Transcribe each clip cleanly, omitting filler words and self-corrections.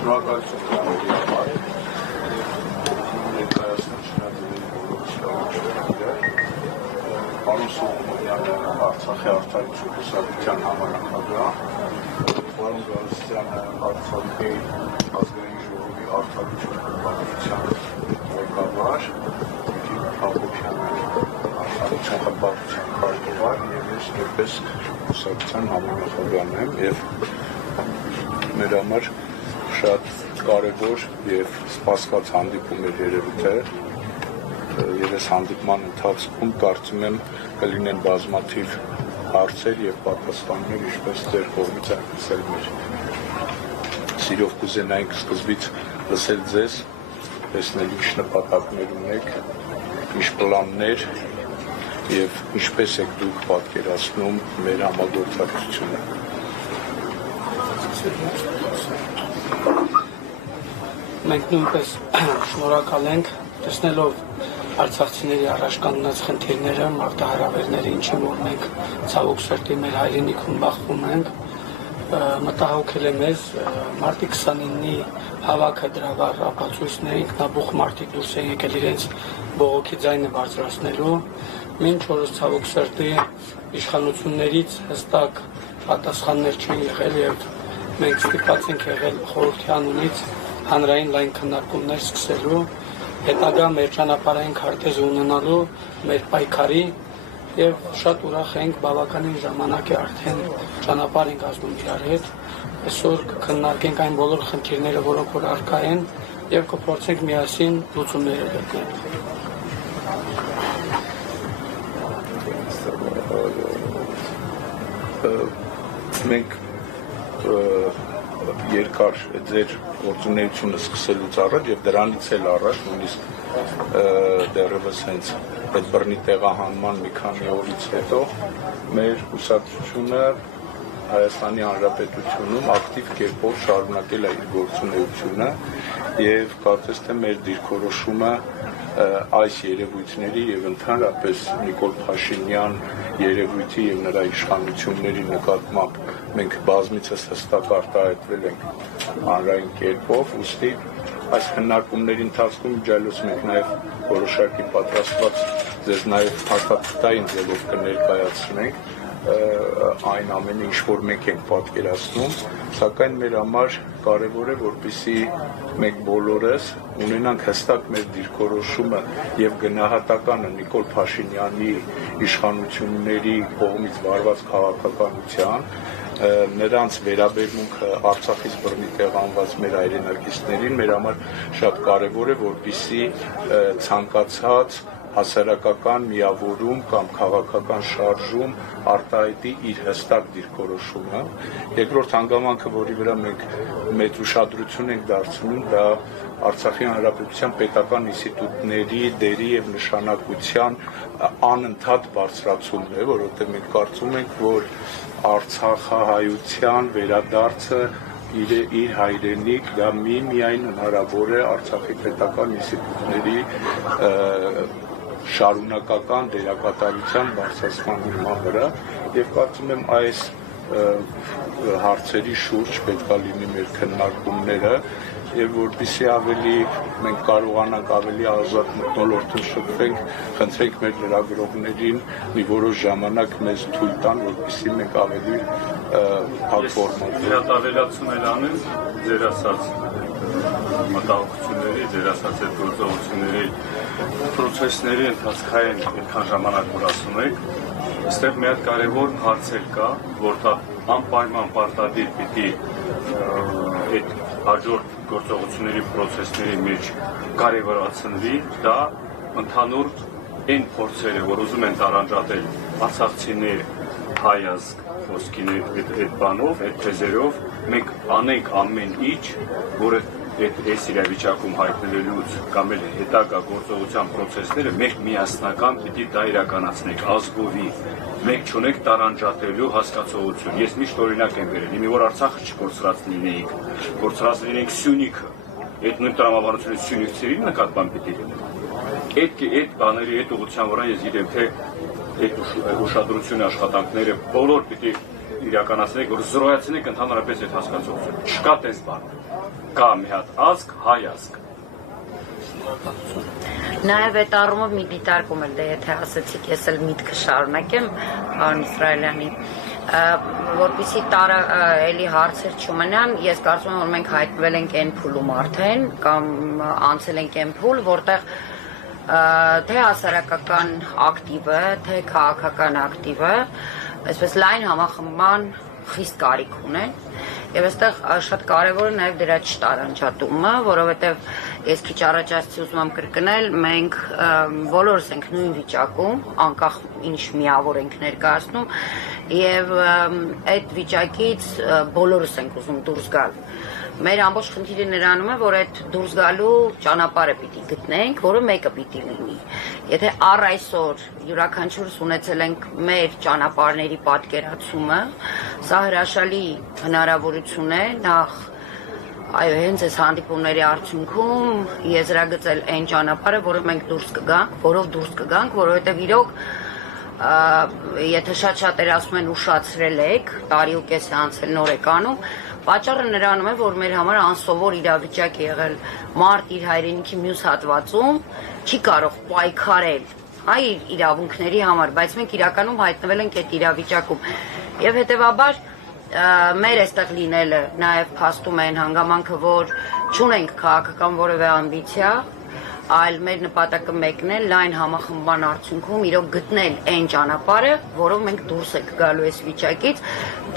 Շնորհակալություն ներկայացնում շնորհակալություն պարոն Սողոմոնյանը Արցախի արտահայտություն կուսակցության համանախագահ, պարոն Գալստյանը Արցախի ազգային ժողովի արտահայտություն կուսակցության ղեկավար, Տիկին Հակոբյանը արտահայտության կուսակցության քարտուղար եւ ես որպես կուսակցության համանախագահ եմ եւ մեր համար շատ կարևոր եւ սպասված հանդիպում էր երևույթը եւ այս հանդիպման ընթացքում կարծում եմ կլինեն բազմաթիվ հարցեր եւ պատասխաններ ինչպես ձեր կողմից այնպես էլ մեր սիրով կուզենայինք սկզբից լսել ձեզ տեսնել ինչ նպատակներ ունեք ինչ պլաններ եւ ինչպես եք դուք պատկերացնում մեր համագործակցությունը Մենք նույնպես շնորհակալ ենք տեսնելով արցախցիների առաջ կանգնած խնդիրները, մարտահրավերները, ինչի որ մենք ցավոք սրտի մեր հայրենիքում բախվում ենք, մտահոգել է մեզ մարտի 29-ի հավաքը դրավար ապացույցներ, ինքնաբուխ մարդիկ դուրս են եկել իրենց բողոքի ձայնը բարձրացնելու, մինչ օրս ցավոք սրտի իշխանություններից հստակ պատասխաններ չեն եղել եւ մենք ստիպված ենք եղել խորհրդի անունից հանրային լայն քննարկումներ սկսելու, հետագա մեր ճանապարհային քարտեզը ունենալու մեր պայքարի եւ շատ ուրախ ենք բավականին ժամանակ է արդեն ճանապարհ ենք ազդում իրար հետ, այսօր կքննարկենք այն բոլոր խնդիրները, որոնք որ առկա են եւ կփորձենք միասին լուծումներ գտնել։ Մենք երկար ձեր գործունեությունը սկսելուց առաջ եւ դրանից էլ առաջ նույնիսկ դեռևս հենց այդ բռնի տեղահանման մի քանի օրից հետո մեր կուսակցությունը Հայաստանի Հանրապետությունում ակտիվ կերպով շարունակել է իր գործունեությունը եւ կարծես թե մեր դիրքորոշումը այս երևույթների եւ ընդհանրապես Նիկոլ Փաշինյան երևույթի եւ նրա իշխանությունների նկատմամբ մենք բազմիցս հստակ արտահայտվել ենք հանրային կերպով, ուստի այս քննարկումների ընթացքում ջայլոց մենք նաեւ որոշակի պատրաստված ձեզ նաեւ հաստատային ձևով կներկայացնենք այն ամենը ինչ որ մենք ենք պատկերացնում, սակայն մեր համար կարևոր է որպեսզի մենք բոլորս ունենանք հստակ մեր դիրքորոշումը եւ գնահատականը Նիկոլ Փաշինյանի իշխանությունների կողմից վարված քաղաքականության նրանց վերաբերմունքը Արցախից բռնի տեղանված մեր հայրենակիցներին մեր համար շատ կարևոր է որպեսզի ցանկացած հասարակական միավորում կամ քաղաքական շարժում արտահայտի իր հստակ դիրքորոշումը։ Երկրորդ հանգամանքը, որի վրա մենք մեծ ուշադրություն ենք դարձնում, դա Արցախի Հանրապետության պետական ինստիտուտների դերի եւ նշանակության անընդհատ բարձրացումն է, որովհետեւ մենք կարծում ենք, որ Արցախահայության վերադարձը իր հայրենիք դա միայն հնարավոր է Արցախի պետական ինստիտուտների շարունակական դերակատարության բարձրացման վրա եւ կարծում եմ այս հարցերի շուրջ պետք է լինի մեր քննարկումները եւ որպեսզի ավելի մենք կարողանանք ավելի ազատ մթնոլորտում շփվենք, խնդրենք մեր լրագրողներին մի որոշ ժամանակ մեզ թույլ տան, որպեսզի մենք ավելի փակ ֆորմատով ավելացում են անեն ձեր ասած մտահոգությունների, ձեր ասած այդ գործողությունների պրոցեսների ընթացքային այդքան ժամանակ որ ասում եք, այստեղ մի հատ կարևոր հարց կա, որտեղ անպայման պարտադիր պիտի այդ հաջորդ գործողությունների պրոցեսների մեջ կարևորացնվի, դա ընդհանուր այն փորձերը, որ ուզում են տարանջատել արցախցիներ, հայ ազգ, ոսկիներ այդ բանով, այդ թեզերով, մենք անենք ամեն ինչ, որը այս իրավիճակում հայտնվելուց կամ էլ հետագա գործողության պրոցեսները մենք միասնական պիտի դա իրականացնենք ազգովի, մենք չունենք տարանջատելու հասկացողություն։ Ես միշտ օրինակ եմ բերել, իմի որ Արցախը չկորցրած լինեինք, կորցրած լինենք Սյունիքը, այդ նույն տրամաբանությունը սյունիքցիների նկատմամբ պիտի լինենք։ Այդ բաների այդ ուղղության վրա ես գիտեմ, թե այդ ուշադրություն աշխատանքները բոլոր պիտի իրականացնենք, որ զրոյացնենք ընդհանրապես այդ հասկացությունը։ Չկա տես բան։ Կա մի հատ ազգ, հայ ազգ։ Նաև այդ առումով մի դիտարկում էլ, եթե ասեցիք, ես էլ միտքը շարունակեմ, պարոն Իսրայելյանի, որպեսզի էլի հարցեր չմնան, ես կարծում եմ, որ մենք հայտնվել ենք այն փուլում արդեն, կամ անցել ենք այն փուլ, որտեղ թե հասարակական ակտիվը, թե քաղաքական ակտիվը, այսպես լայն համախմբման խիստ կարիք ունեն, եւ այստեղ շատ կարեւոր է նաեւ դրա չտարանջատումը, որովհետեւ ես քիչ առաջ ասացի ուզում եմ կրկնել, մենք բոլորս ենք նույն վիճակում, անկախ ինչ միավոր ենք ներկայացնում, եւ այդ վիճակից բոլորս ենք ուզում դուրս գալ։ Մեր ամբողջ խնդիրը նրանում է, որ այդ դուրս գալու ճանապարհը պիտի գտնենք, որը մեկը պիտի լինի։ Եթե առ այսօր յուրաքանչյուրս ունեցել ենք մեր ճանապարհների պատկերացումը, սա հրաշալի հնարավորություն է նախ այո, հենց այս հանդիպումների արդյունքում եզրագծել այն ճանապարհը, որով մենք դուրս կգանք, որովհետև իրոք եթե շատ-շատ ասում են ուշացրել եք, տարի ու կես է անցել նոր եք անում, պատճառը նրանում է, որ մեր համար անսովոր իրավիճակ է եղել մարդ իր հայրենիքի մյուս հատվածում չի կարող պայքարել իր իրավունքների համար, բայց մենք իրականում հայտնվել ենք այդ իրավիճակում եւ հետեւաբար մեր այստեղ լինելը նաեւ փաստում է այն հանգամանքը, որ չունենք քաղաքական որևէ ամբիցիա, այլ մեր նպատակը մեկն է լայն համախմբման արդյունքում իրոք գտնել այն ճանապարհը, որով մենք դուրս ենք գալու այս վիճակից,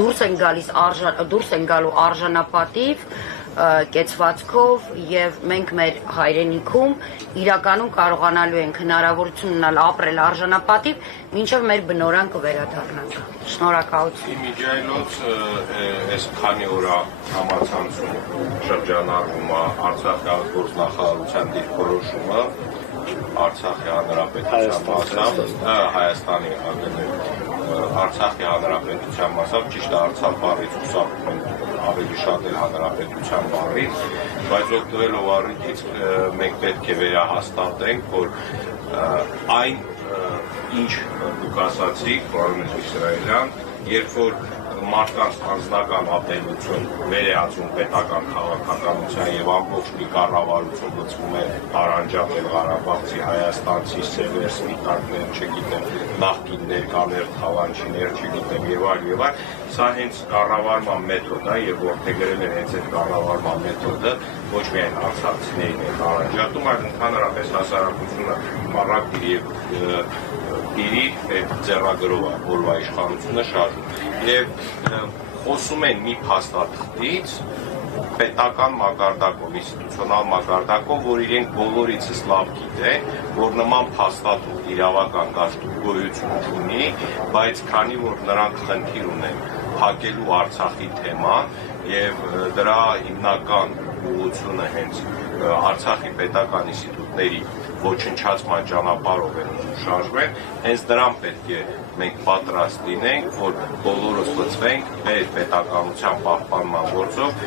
դուրս են գալու արժանապատիվ կեցվածքով եւ մենք մեր հայրենիքում իրականում կարողանալու ենք հնարավորություն ունենալ ապրել արժանապատիվ, մինչեւ մեր բնորան կվերադառնանք։ Շնորհակալություն։ Իմիջայլոց այս քանի օրա համացանցում շրջանառվում է Արցախի գործնախարարության դիրքորոշումը Արցախի հանրապետության մասամբ, Հայաստանի Արցախի հանրապետության մասամբ, ճիշտ Արցախ բառից ուսապում են ավելի շատ էլ հանրապետության բառից, բայց օգտվելով առիթից մենք պետք է վերահաստատենք, որ այն ինչ դուք ասացիք, պարոն Իսրայելյան, երբ որ մարդկանց անձնական ապելություն վերեածում պետական քաղաքականության եւ ամբողջ մի կառավարություն գծվում է տարանջատել Ղարաբաղցի, հայաստանցի, սևեր, սպիտակներ, չգիտեմ, նախկին ներկաներ, թավանչիներ, չգիտեմ եւ այլ, սա հենց կառավարման մեթոդ է եւ որդեգրել են հենց այդ կառավարման մեթոդը ոչ միայն արցախցիներին է տարանջատում, այլ ընդհանրապես հասարակությունը մառակ դիրի այդ ձեռագրով է որվա իշխանությունը շարժում եւ խոսում են մի փաստաթղթից պետական մակարդակով, ինստիտուցիոնալ մակարդակով, որ իրենք բոլորիցս լավ գիտեն, որ նման փաստաթուղթ իրավական գոյություն ունի, բայց քանի որ նրանք խնդիր ունեն փակելու Արցախի թեման եւ դրա հիմնական ուղղությունը հենց Արցախի պետական ինստիտուտների ոչնչացման ճանապարհով են շարժվել, հենց դրան պետք է մենք պատրաստ լինենք, որ բոլորս լծվենք պետականության պահպանման գործով,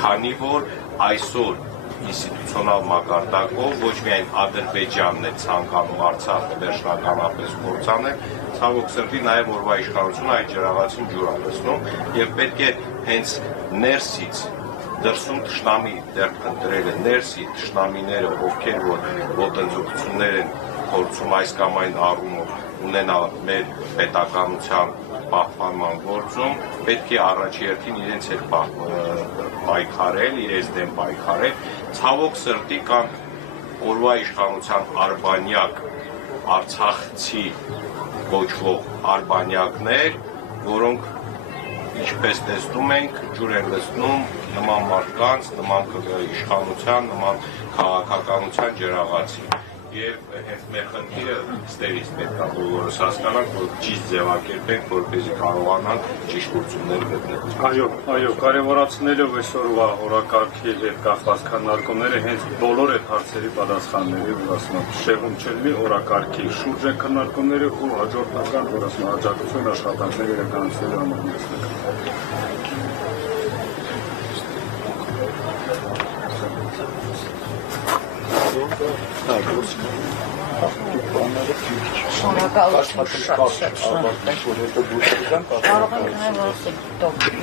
քանի որ այսօր ինստիտուցիոնալ մակարդակով ոչ միայն Ադրբեջանն է ցանկանում Արցախը վերջնականապես կործանել, ցավոք սրտի նաև որվա իշխանությունը այդ ջրաղացին ջուր է լցնում եւ պետք է հենց ներսից դրսում թշնամի դեռ ընտրել է ներսի թշնամիները, ովքեր որ ոտնձգություններ են փորձում այս կամ այն առումով ունենալ մեր պետականության պահպանման գործում, պետք է առաջերտին իրենց հետ պայքարել, իրենց դեմ պայքարել։ Ցավոք սրտի կան օրվա իշխանության արբանյակ արցախցի կոչվող արբանյակներ, որոնք ինչպես տեսնում ենք, ջուր են լցնում նման մարդկանց, նման իշխանության, նման քաղաքականության ջրաղացի։ Եվ հենց մեր խնդիրը ստերից պետք է բոլորս հասկանանք, որ ճիշտ ձևակերպենք, որպեսզի կարողանանք ճիշտ լուծումներ գտնել։ Այո, կարևորացնելով այսօրվա օրակարգի հետ կախված քննարկումները հենց բոլոր այդ հարցերի պատասխանների, որ ասում եմ, շեղում չլինի օրակարգի շուրջ է քննարկումները ու հաջորդական, որ ասում եմ, աջակցություն աշխատանքների իրականացնելու համար։ Շնորհակալություն շատ։ Կարող ենք նաև ասել, դոկտոր,